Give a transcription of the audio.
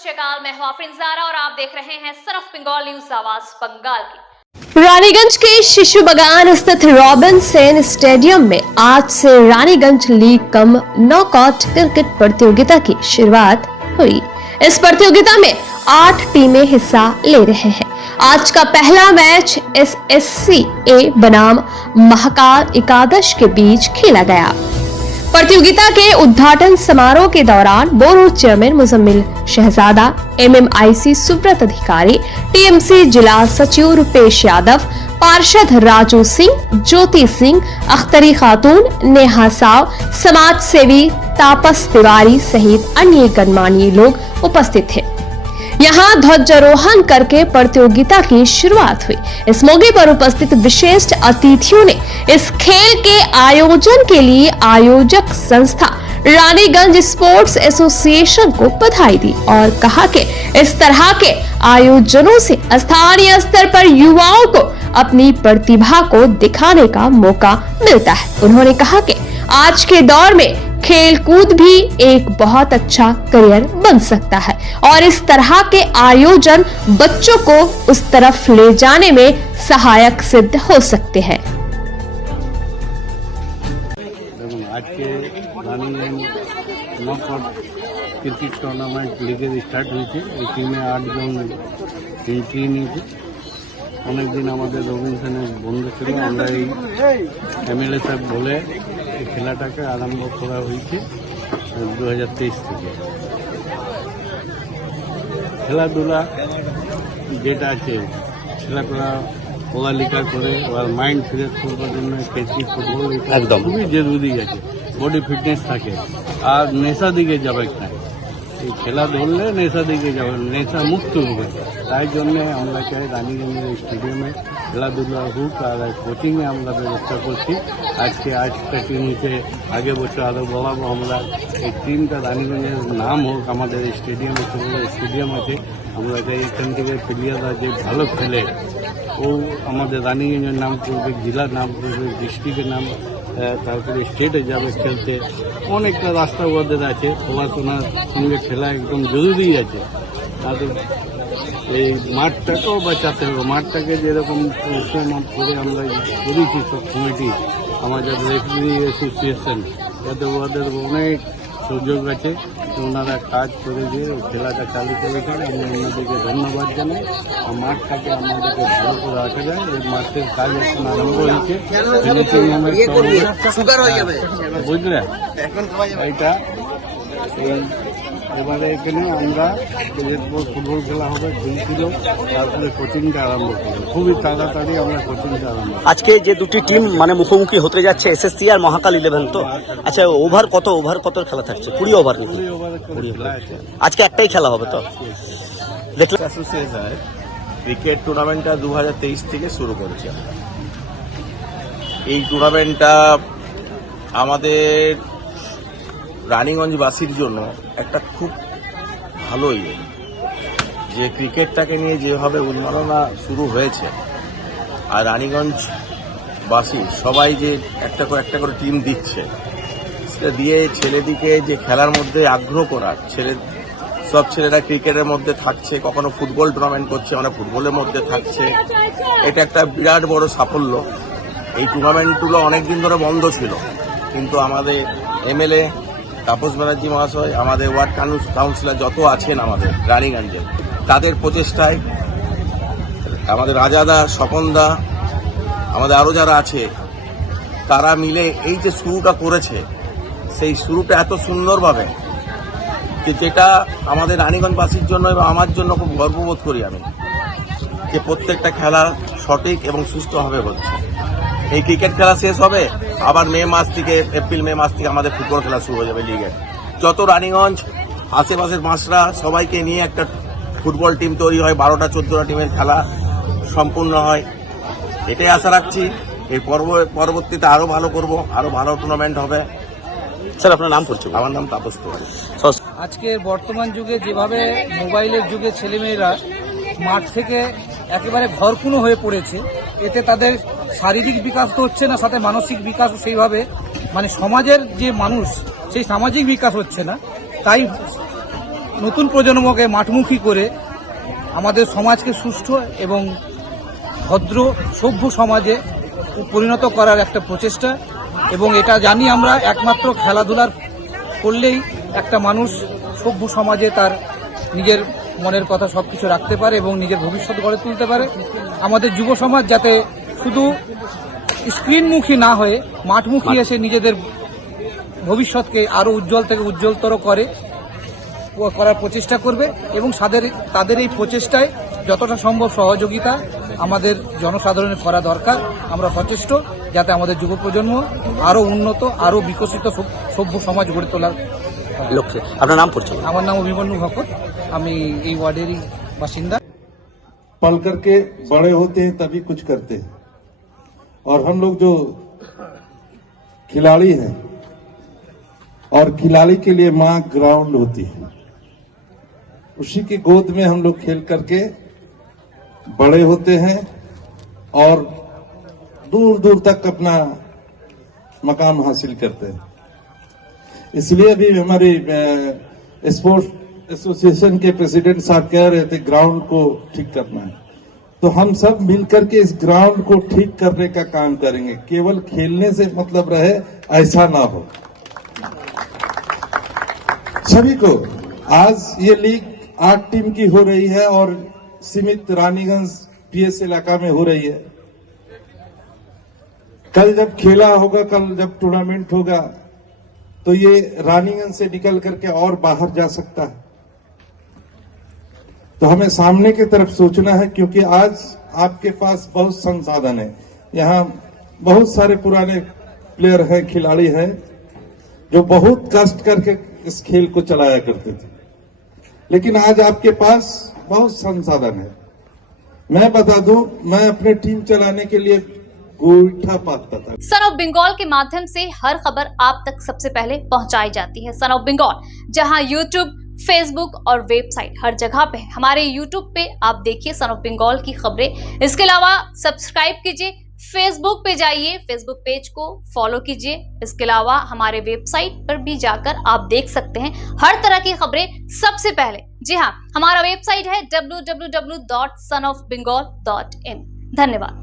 सत श्री अकाल, मैं हूं आफरीन ज़ारा और आप देख रहे हैं सन ऑफ बंगाल न्यूज आवाज बंगाल की। रानीगंज के शिशु बागान स्थित रॉबिन्सन स्टेडियम में आज से Raniganj league cum knockout cricket प्रतियोगिता की शुरुआत हुई। इस प्रतियोगिता में 8 टीमें हिस्सा ले रहे हैं। आज का पहला मैच SSC A बनाम महाकाल एकादश के बीच खेला गया। प्रतियोगिता के उद्घाटन समारोह के दौरान बोर्ड चेयरमैन मुजम्मिल शहजादा, MMIC सुब्रत अधिकारी, TMC जिला सचिव रुपेश यादव, पार्षद राजू सिंह, ज्योति सिंह, अख्तरी खातून, नेहा साव, समाज सेवी तापस तिवारी सहित अन्य गणमान्य लोग उपस्थित थे। यहाँ ध्वजारोहण करके प्रतियोगिता की शुरुआत हुई। इस मौके पर उपस्थित विशिष्ट अतिथियों ने इस खेल के आयोजन के लिए आयोजक संस्था रानीगंज स्पोर्ट्स एसोसिएशन को बधाई दी और कहा कि इस तरह के आयोजनों से स्थानीय स्तर पर युवाओं को अपनी प्रतिभा को दिखाने का मौका मिलता है। उन्होंने कहा कि आज के दौर में खेल कूद भी एक बहुत अच्छा करियर बन सकता है और इस तरह के आयोजन बच्चों को उस तरफ ले जाने में सहायक सिद्ध हो सकते हैं। आज के रानीगंज नॉकआउट क्रिकेट टूर्नामेंट लीगे स्टार्ट হয়েছে। এই টিমে 8 জন এন্ট্রি নিয়েছে। অনেকদিন আমাদের রবিনসনের বন্ধ ছিল, আমরা এই MLA সাহেব বলে এই খেলাটাকে আরম্ভ করা হয়েছে 2023 থেকে। খেলাধুলা যেটা আছে খেলাধুলা পড়ালেখা করে আর মাইন্ড ফ্রেশ করবার জন্য ক্রিকেট ফুটবল একদম খুবই জরুরি আছে। বডি ফিটনেস থাকে আর নেশা দিকে যাবে না। এই খেলা ধরলে নেশা দিকে যাবে, নেশা মুক্ত হবে। তাই জন্যে আমরা চাই রানীগঞ্জের স্টেডিয়ামে খেলাধুলা হোক আর কোচিংয়ে আমরা ব্যবস্থা করছি। আজকে 8টা টিম হচ্ছে, আগে বছর আরও বলাবো আমরা। এই টিমটা রানীগঞ্জের নাম হোক, আমাদের স্টেডিয়ামে স্টেডিয়াম আছে। আমরা চাই এখান থেকে প্লেয়াররা যে ভালো খেলে ও আমাদের রানীগঞ্জের নাম করবে, জেলার নাম করবে, ডিস্ট্রিক্টের নাম, তারপরে স্টেটে যাবে খেলতে। অনেকটা রাস্তা ওদের আছে, পড়াশোনার সঙ্গে খেলা একদম জরুরি আছে। তাদের এই মাঠটাকেও বাঁচাতে হবে। মাঠটাকে যেরকম পরিশ্রম করে আমরা করেছি সব কমিটি, আমাদের রেফারি অ্যাসোসিয়েশন, যাতে ওদের অনেক সুযোগ আছে, ওনারা কাজ করে দিয়ে খেলাটা চালু করেছেন। আমি ওনাদেরকে ধন্যবাদ জানাই। আর মাঠটাকে আমাদেরকে ভালো করে রাখা যায়। এই মাঠের কাজ এখন আরম্ভ হয়েছে, বুঝলে এইটা। এবারে এখানে আমরা ফুটবল খেলা হবে, খেলছিল, তারপরে কোচিংটা আরম্ভ করবো। খুবই তাড়াতাড়ি আমরা কোচিংটা আরম্ভ। আজকে যে দুটি টিম মানে মুখোমুখি হতে যাচ্ছে, SSC আর মহাকাল 11, তো আচ্ছা ওভার কত খেলা থাকছে? 20 ওভার। 20 ওভারের খেলা আছে। আজকে একটাই খেলা হবে তো দেখলাম। অ্যাসোসিয়েশনের ক্রিকেট টুর্নামেন্টটা 2023 থেকে শুরু করেছে। এই টুর্নামেন্টটা আমাদের রানীগঞ্জবাসীর জন্য একটা খুব ভালো ইয়ে, যে ক্রিকেটটাকে নিয়ে যেভাবে উন্মাদনা শুরু হয়েছে আর রানীগঞ্জবাসী সবাই যে একটা করে টিম দিচ্ছে, সেটা দিয়ে ছেলেদিকে যে খেলার মধ্যে আগ্রহ করার, সব ছেলেরা ক্রিকেটের মধ্যে থাকছে, কখনো ফুটবল টুর্নামেন্ট করছে, আমরা ফুটবলের মধ্যে থাকছে। এটা একটা বিরাট বড় সাফল্য। এই টুর্নামেন্টগুলো অনেকদিন ধরে বন্ধ ছিল, কিন্তু আমাদের MLA তাপস ব্যানার্জি মহাশয়, আমাদের ওয়ার্ড কাউন্সিলর যত আছেন আমাদের রানীগঞ্জে, তাদের প্রচেষ্টায়, আমাদের রাজাদা, স্বপনদা, আমাদের আরও যারা আছে, তারা মিলে এই যে শুরুটা করেছে, সেই শুরুটা এত সুন্দরভাবে, যেটা আমাদের রানীগঞ্জবাসীর জন্য এবং আমার জন্য খুব গর্ববোধ করি আমি, যে প্রত্যেকটা খেলা সঠিক এবং সুস্থভাবে হচ্ছে। এই ক্রিকেট খেলা শেষ হবে, আবার এপ্রিল মে মাস থেকে আমাদের ফুটবল খেলা শুরু হয়ে যাবে লিগের। যত রানীগঞ্জ আশেপাশের মাসরা সবাইকে নিয়ে একটা ফুটবল টিম তৈরি হয়, 12টা 14টা টিমের খেলা সম্পূর্ণ হয়। এটাই আশা রাখছি। এই পরবর্তীতে আরও ভালো করব, আরও ভালো টুর্নামেন্ট হবে। স্যার আপনার নাম পড়ছে? আমার নাম তাপস তিওয়ারি। আজকের বর্তমান যুগে যেভাবে মোবাইলের যুগে ছেলেমেয়েরা মাঠ থেকে একেবারে ঘরকুনো হয়ে পড়েছে, এতে তাদের শারীরিক বিকাশ তো হচ্ছে না, সাথে মানসিক বিকাশ সেইভাবে, মানে সমাজের যে মানুষ সেই সামাজিক বিকাশ হচ্ছে না। তাই নতুন প্রজন্মকে মাঠমুখী করে আমাদের সমাজকে সুষ্ঠু এবং ভদ্র সভ্য সমাজে পরিণত করার একটা প্রচেষ্টা। এবং এটা জানি আমরা একমাত্র খেলাধুলার করলেই একটা মানুষ সভ্য সমাজে তার নিজের মনের কথা সবকিছু রাখতে পারে এবং নিজের ভবিষ্যৎ গড়ে তুলতে পারে। আমাদের যুব সমাজ যাতে শুধু স্ক্রিনমুখী না হয়ে মাঠমুখী এসে নিজেদের ভবিষ্যৎকে আরো উজ্জ্বল থেকে উজ্জ্বলতর করার প্রচেষ্টা করবে এবং তাদের এই প্রচেষ্টায় যতটা সম্ভব সহযোগিতা আমাদের জনসাধারণের করা দরকার। আমরা সচেষ্ট যাতে আমাদের যুব প্রজন্ম আরো উন্নত আরো বিকশিত সভ্য সমাজ গড়ে তোলার লক্ষ্যে। আপনার নাম পরিচয়? আমার নাম অভিমন্যু ভকত, আমি এই ওয়ার্ডেরই বাসিন্দা। पल करके बड़े होते हैं तभी कुछ करते हैं, और हम लोग जो खिलाड़ी हैं और खिलाड़ी के लिए माँ ग्राउंड होती है, उसी की गोद में हम लोग खेल करके बड़े होते हैं और दूर दूर तक अपना मकाम हासिल करते हैं। इसलिए अभी हमारी स्पोर्ट्स एसोसिएशन के प्रेसिडेंट साहब कह रहे थे ग्राउंड को ठीक करना है, तो हम सब मिलकर के इस ग्राउंड को ठीक करने का काम करेंगे। केवल खेलने से मतलब रहे ऐसा ना हो। सभी को आज ये लीग 8 टीम की हो रही है और सीमित रानीगंज पीएस इलाका में हो रही है। कल जब खेला होगा, कल जब टूर्नामेंट होगा, तो ये रानीगंज से निकल करके और बाहर जा सकता है। तो हमें सामने की तरफ सोचना है, क्योंकि आज आपके पास बहुत संसाधन है। यहाँ बहुत सारे पुराने प्लेयर हैं, खिलाड़ी हैं, जो बहुत कष्ट करके इस खेल को चलाया करते थे, लेकिन आज आपके पास बहुत संसाधन है। मैं बता दूं, मैं अपने टीम चलाने के लिए गोईठा पाता था। सन ऑफ बंगाल के माध्यम से हर खबर आप तक सबसे पहले पहुंचाई जाती है। सन ऑफ बंगाल जहां यूट्यूब, फेसबुक और वेबसाइट हर जगह पे। हमारे यूट्यूब पे आप देखिए सन ऑफ बंगाल की खबरें। इसके अलावा सब्सक्राइब कीजिए, फेसबुक पे जाइए, फेसबुक पेज को फॉलो कीजिए। इसके अलावा हमारे वेबसाइट पर भी जाकर आप देख सकते हैं हर तरह की खबरें सबसे पहले। जी हाँ, हमारा वेबसाइट है www.sonofbengal.in। धन्यवाद।